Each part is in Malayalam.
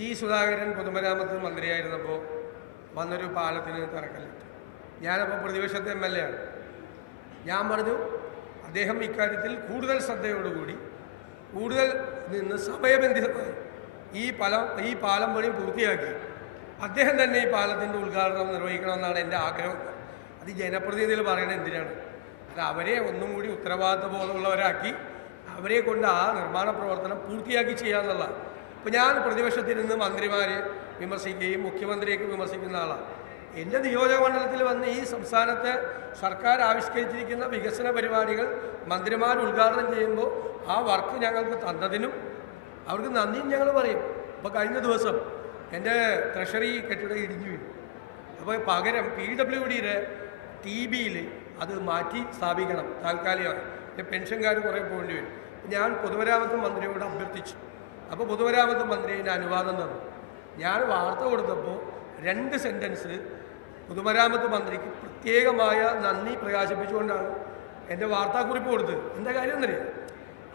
ജി സുധാകരൻ പൊതുമരാമത്ത് മന്ത്രിയായിരുന്നപ്പോൾ വന്നൊരു പാലത്തിന് തറക്കല്ലിട്ടു. ഞാനപ്പോൾ പ്രതിപക്ഷത്തെ എം എൽ എ ആണ്. ഞാൻ പറഞ്ഞു അദ്ദേഹം ഇക്കാര്യത്തിൽ കൂടുതൽ ശ്രദ്ധയോടുകൂടി കൂടുതൽ നിന്ന് സമയബന്ധിതമായി ഈ പാലം ഈ പാലം പണി പൂർത്തിയാക്കി അദ്ദേഹം തന്നെ ഈ പാലത്തിന്റെ ഉദ്ഘാടനം നിർവഹിക്കണമെന്നാണ് എന്റെ ആഗ്രഹം. അത് ജനപ്രതിനിധികൾ പറയണത് എന്തിനാണ്? അത് അവരെ ഒന്നും കൂടി ഉത്തരവാദിത്വ ബോധമുള്ളവരാക്കി അവരെ കൊണ്ട് ആ നിർമ്മാണ പ്രവർത്തനം പൂർത്തിയാക്കി ചെയ്യാന്നുള്ള ഇപ്പോൾ ഞാൻ പ്രതിപക്ഷത്തിൽ നിന്ന് മന്ത്രിമാരെ വിമർശിക്കുകയും മുഖ്യമന്ത്രിയൊക്കെ വിമർശിക്കുന്ന ആളാണ്. എന്റെ നിയോജക മണ്ഡലത്തിൽ വന്ന് ഈ സംസ്ഥാനത്തെ സർക്കാർ ആവിഷ്കരിച്ചിരിക്കുന്ന വികസന പരിപാടികൾ മന്ത്രിമാർ ഉദ്ഘാടനം ചെയ്യുമ്പോൾ ആ വർക്ക് ഞങ്ങൾക്ക് തന്നതിനും അവർക്ക് നന്ദിയും ഞങ്ങൾ പറയും. അപ്പോൾ കഴിഞ്ഞ ദിവസം എന്റെ ട്രഷറി കെട്ടിടം ഇടിഞ്ഞു വീണു. അപ്പോൾ പകരം പി ഡബ്ല്യു ഡിയുടെ ടി ബിയിൽ അത് മാറ്റി സ്ഥാപിക്കണം താൽക്കാലികമായി. പെൻഷൻകാർ കുറേ പോകേണ്ടി വരും. ഞാൻ പൊതുമരാമത്ത് മന്ത്രിയോട് അഭ്യർത്ഥിച്ചു. അപ്പോൾ പൊതുമരാമത്ത് മന്ത്രി അതിന്റെ അനുവാദം തന്നു. ഞാൻ വാർത്ത കൊടുത്തപ്പോൾ രണ്ട് സെന്റൻസ് പൊതുമരാമത്ത് മന്ത്രിക്ക് പ്രത്യേകമായ നന്ദി പ്രകാശിപ്പിച്ചുകൊണ്ടാണ് എന്റെ വാർത്താക്കുറിപ്പ് കൊടുത്തത്. എന്താ കാര്യം എന്നറിയാം?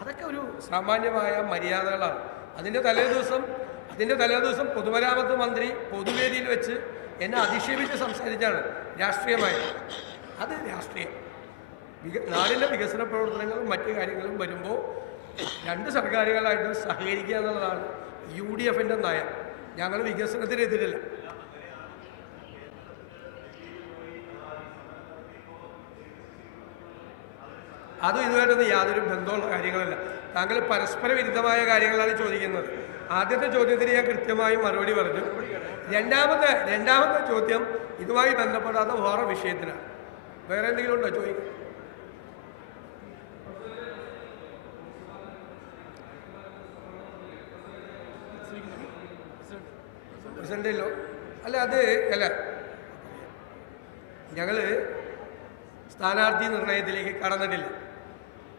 അതൊക്കെ ഒരു സാമാന്യമായ മര്യാദകളാണ്. അതിന്റെ തലേ ദിവസം അതിന്റെ തലേ ദിവസം പൊതുമരാമത്ത് മന്ത്രി പൊതുവേദിയിൽ വെച്ച് എന്നെ അധിക്ഷേപിച്ച് സംസാരിച്ചാണ് രാഷ്ട്രീയമായി. അത് രാഷ്ട്രീയം. നാടിന്റെ വികസന പ്രവർത്തനങ്ങളും മറ്റു കാര്യങ്ങളും വരുമ്പോൾ രണ്ട് സർക്കാരുകളായിട്ട് സഹകരിക്കുക എന്നുള്ളതാണ് യു ഡി എഫിന്റെ നയം ഞങ്ങൾ വികസനത്തിനെതിരല്ല അതും ഇതുമായിട്ടൊന്നും യാതൊരു ബന്ധമുള്ള കാര്യങ്ങളല്ല. താങ്കൾ പരസ്പര വിരുദ്ധമായ കാര്യങ്ങളാണ് ചോദിക്കുന്നത്. ആദ്യത്തെ ചോദ്യത്തിന് ഞാൻ കൃത്യമായി മറുപടി പറഞ്ഞു. രണ്ടാമത്തെ രണ്ടാമത്തെ ചോദ്യം ഇതുമായി ബന്ധപ്പെടാത്ത വേറെ വിഷയത്തിനാണ്. വേറെ എന്തെങ്കിലും ഉണ്ടോ ചോദിക്കും പ്രസിഡന്റല്ലോ അല്ല അത് അല്ല. ഞങ്ങൾ സ്ഥാനാർത്ഥി നിർണയത്തിലേക്ക് കടന്നിട്ടില്ല.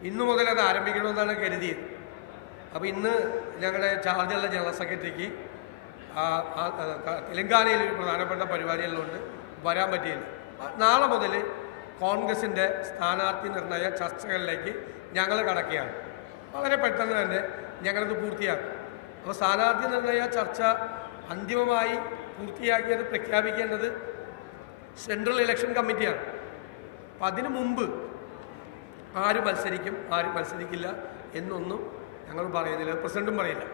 ഇന്നു മുതൽ അത് ആരംഭിക്കണമെന്നാണ് കരുതിയത്. അപ്പോൾ ഇന്ന് ഞങ്ങളുടെ ചാർജുള്ള ജനറൽ സെക്രട്ടറിക്ക് തെലങ്കാനയിൽ ഒരു പ്രധാനപ്പെട്ട പരിപാടികളിലുണ്ട് വരാൻ പറ്റിയില്ല. നാളെ മുതൽ കോൺഗ്രസിന്റെ സ്ഥാനാർത്ഥി നിർണയ ചർച്ചകളിലേക്ക് ഞങ്ങൾ കടക്കുകയാണ്. വളരെ പെട്ടെന്ന് തന്നെ ഞങ്ങളത് പൂർത്തിയാക്കും. അപ്പോൾ സ്ഥാനാർത്ഥി നിർണയ ചർച്ച അന്തിമമായി പൂർത്തിയാക്കിയത് പ്രഖ്യാപിക്കേണ്ടത് സെൻട്രൽ ഇലക്ഷൻ കമ്മിറ്റിയാണ്. അപ്പം അതിനു മുമ്പ് ആര് മത്സരിക്കും ആര് മത്സരിക്കില്ല എന്നൊന്നും ഞങ്ങൾ പറയുന്നില്ല. പ്രസിഡന്റും പറയില്ല.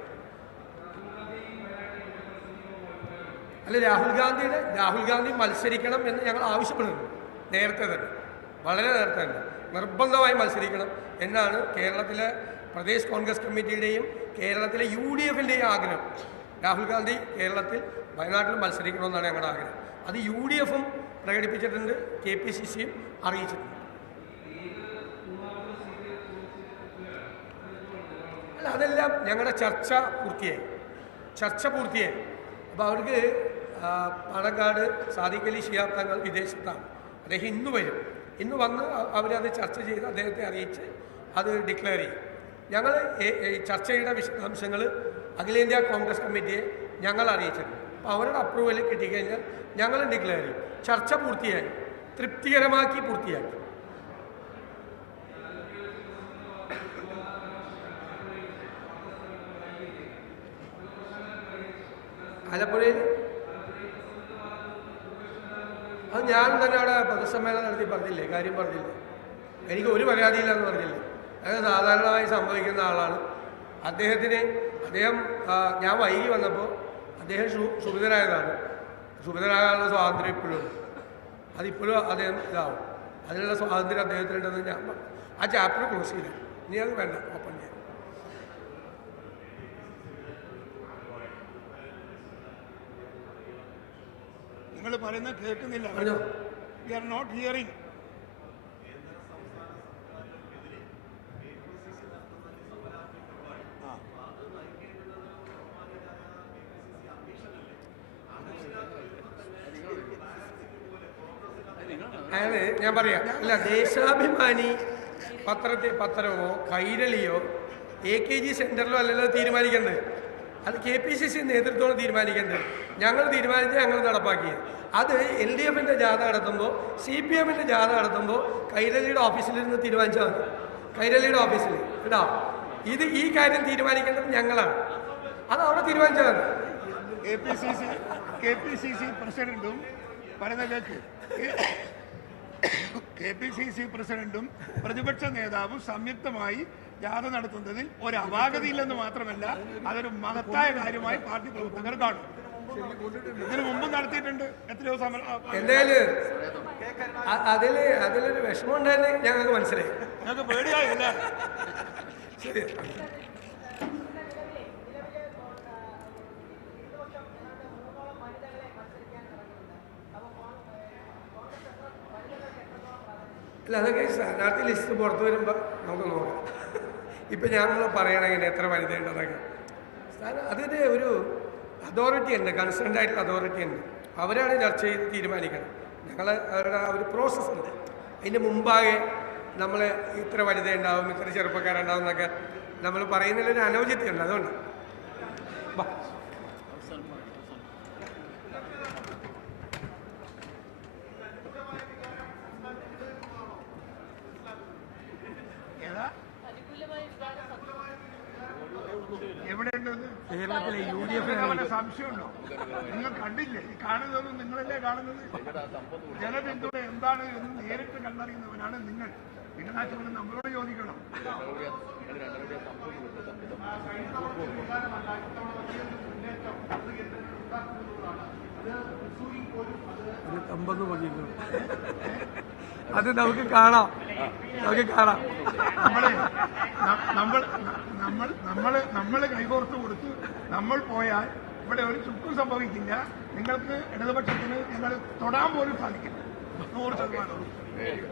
അല്ല രാഹുൽ ഗാന്ധിയുടെ രാഹുൽ ഗാന്ധി മത്സരിക്കണം എന്ന് ഞങ്ങൾ ആവശ്യപ്പെടുന്നു നേരത്തെ തന്നെ. വളരെ നേരത്തെ തന്നെ. നിർബന്ധമായി മത്സരിക്കണം എന്നാണ് കേരളത്തിലെ പ്രദേശ് കോൺഗ്രസ് കമ്മിറ്റിയുടെയും കേരളത്തിലെ യു ഡി എഫിന്റെയും ആഗ്രഹം. രാഹുൽ ഗാന്ധി കേരളത്തിൽ വയനാട്ടിൽ മത്സരിക്കണമെന്നാണ് ഞങ്ങളുടെ ആഗ്രഹം. അത് യു ഡി എഫും പ്രകടിപ്പിച്ചിട്ടുണ്ട് കെ പി സി സിയും അറിയിച്ചിട്ടുണ്ട്. അല്ല അതെല്ലാം ഞങ്ങളുടെ ചർച്ച പൂർത്തിയായി. ചർച്ച പൂർത്തിയായി. അപ്പോൾ അവർക്ക് പാണക്കാട് സാദിക്കലി ശിയാർത്ഥങ്ങൾ തങ്ങൾ വിദേശത്താണ്. അദ്ദേഹം ഇന്ന് വരും. ഇന്ന് വന്ന് അവരത് ചർച്ച ചെയ്ത് അദ്ദേഹത്തെ അറിയിച്ച് അത് ഡിക്ലെയർ ചെയ്യും. ഞങ്ങൾ ചർച്ചയുടെ വിശദാംശങ്ങൾ അഖിലേന്ത്യാ കോൺഗ്രസ് കമ്മിറ്റിയെ ഞങ്ങൾ അറിയിച്ചിട്ടുണ്ട് അപ്പോൾ അവരുടെ അപ്രൂവൽ കിട്ടിക്കഴിഞ്ഞാൽ ഞങ്ങൾ ഡിക്ലെയർ ചെയ്യും. ചർച്ച പൂർത്തിയായി. തൃപ്തികരമാക്കി പൂർത്തിയാക്കി. ആലപ്പുഴയിൽ? അത് ഞാൻ തന്നെ അവിടെ പൊതുസമ്മേളനം നടത്തി പറഞ്ഞില്ലേ? കാര്യം പറഞ്ഞില്ലേ? എനിക്ക് ഒരു പരാതിയില്ലെന്ന് പറഞ്ഞില്ലേ? അത് സാധാരണമായി സംഭവിക്കുന്ന ആളാണ്. അദ്ദേഹത്തിന് അദ്ദേഹം ഞാൻ വൈകി വന്നപ്പോൾ അദ്ദേഹം ഷു ക്ഷുഭിതനായതാണ് ക്ഷുഭിതനാകാനുള്ള സ്വാതന്ത്ര്യം ഇപ്പോഴും അതിപ്പോഴും അദ്ദേഹം ഇതാവും. അതിനുള്ള സ്വാതന്ത്ര്യം അദ്ദേഹത്തിനുണ്ടെന്ന് ഞാൻ ആ ചാപ്റ്റർ ക്ലോസ് ചെയ്തു ഇനി അത് വേണ്ട ഓപ്പൺ ചെയ്യാം നിങ്ങൾ പറയുന്നത് കേൾക്കുന്നില്ല. വി ആർ നോട്ട് ഹിയറിംഗ് അയാൾ ഞാൻ പറയാം. അല്ല ദേശാഭിമാനി പത്രത്തെ പത്രമോ കൈരളിയോ എ കെ ജി സെന്ററിലോ അല്ലല്ലോ തീരുമാനിക്കേണ്ടത്? അത് കെ പി സി സി നേതൃത്വമാണ് തീരുമാനിക്കേണ്ടത്. ഞങ്ങൾ തീരുമാനിച്ച് ഞങ്ങൾ നടപ്പാക്കിയത്. അത് എൽ ഡി എഫിന്റെ ജാഥ നടത്തുമ്പോൾ സി പി എമ്മിന്റെ ജാഥ നടത്തുമ്പോൾ കൈരളിയുടെ ഓഫീസിലിരുന്ന് തീരുമാനിച്ചാൽ മതി കൈരളിയുടെ ഓഫീസിൽ കേട്ടോ? ഇത് ഈ കാര്യം തീരുമാനിക്കേണ്ടത് ഞങ്ങളാണ്. അത് അവിടെ തീരുമാനിച്ചാൽ മതി K P C C K P C C പ്രസിഡന്റും പറയുന്ന കേക്ക്. കെ പി സി സി പ്രസിഡന്റും പ്രതിപക്ഷ നേതാവും സംയുക്തമായി ജാഥ നടത്തുന്നതിൽ ഒരു അപാകതയില്ലെന്ന് മാത്രമല്ല അതൊരു മഹത്തായ കാര്യമായി പാർട്ടി പ്രവർത്തകർ കാണും. ഇതിനു മുമ്പ് നടത്തിയിട്ടുണ്ട്. എത്രയോ സമരം എന്തായാലും അതിൽ അതിലൊരു വിഷമം ഉണ്ടായിരുന്നു ഞങ്ങൾക്ക് മനസ്സിലായി. ഞങ്ങൾക്ക് പേടിയായില്ല. ശരി. അല്ല അതൊക്കെ സ്ഥാനാർത്ഥി ലിസ്റ്റ് പുറത്ത് വരുമ്പോൾ നമുക്ക് നോക്കാം. ഇപ്പം ഞങ്ങൾ പറയണമെങ്കിൽ എത്ര വനിതയുണ്ടെന്നൊക്കെ സ്ഥാനം അതിന്റെ ഒരു അതോറിറ്റി ഉണ്ട് കൺസേൺഡ് ആയിട്ടുള്ള അതോറിറ്റി ഉണ്ട്. അവരാണ് ചർച്ച ചെയ്ത് തീരുമാനിക്കണം. ഞങ്ങൾ അവരുടെ ആ ഒരു പ്രോസസ്സ് ഉണ്ട്. അതിന്റെ മുമ്പാകെ നമ്മൾ ഇത്ര വനിതയുണ്ടാവും ഇത്ര ചെറുപ്പക്കാരുണ്ടാവും എന്നൊക്കെ നമ്മൾ പറയുന്നതിലൊരു അനൗചിത്യമുണ്ട് അതുകൊണ്ട്. കേരളത്തിലെ യു ഡി എഫ് വല്ല സംശയമുണ്ടോ? നിങ്ങൾ കണ്ടില്ലേ? ഈ കാണുന്നതൊന്നും നിങ്ങളല്ലേ കാണുന്നത്? ജനപിന്തുണ എന്താണ് എന്ന് നേരിട്ട് കണ്ടറിയുന്നവനാണ് നിങ്ങൾ. ചോദ്യം നമ്മളോട് ചോദിക്കണം. അത് നമുക്ക് കാണാം. നമുക്ക് കാണാം. നമ്മൾ നമ്മൾ നമ്മൾ നമ്മൾ കൈകോർത്ത് കൊടുത്ത് നമ്മൾ പോയാൽ ഇവിടെ ഒരു ചുക്കും സംഭവിക്കില്ല. നിങ്ങൾക്ക് ഇടതുപക്ഷത്തിന് ഞങ്ങൾ തൊടാൻ പോലും സാധിക്കില്ല. നൂറ് ശതമാനം.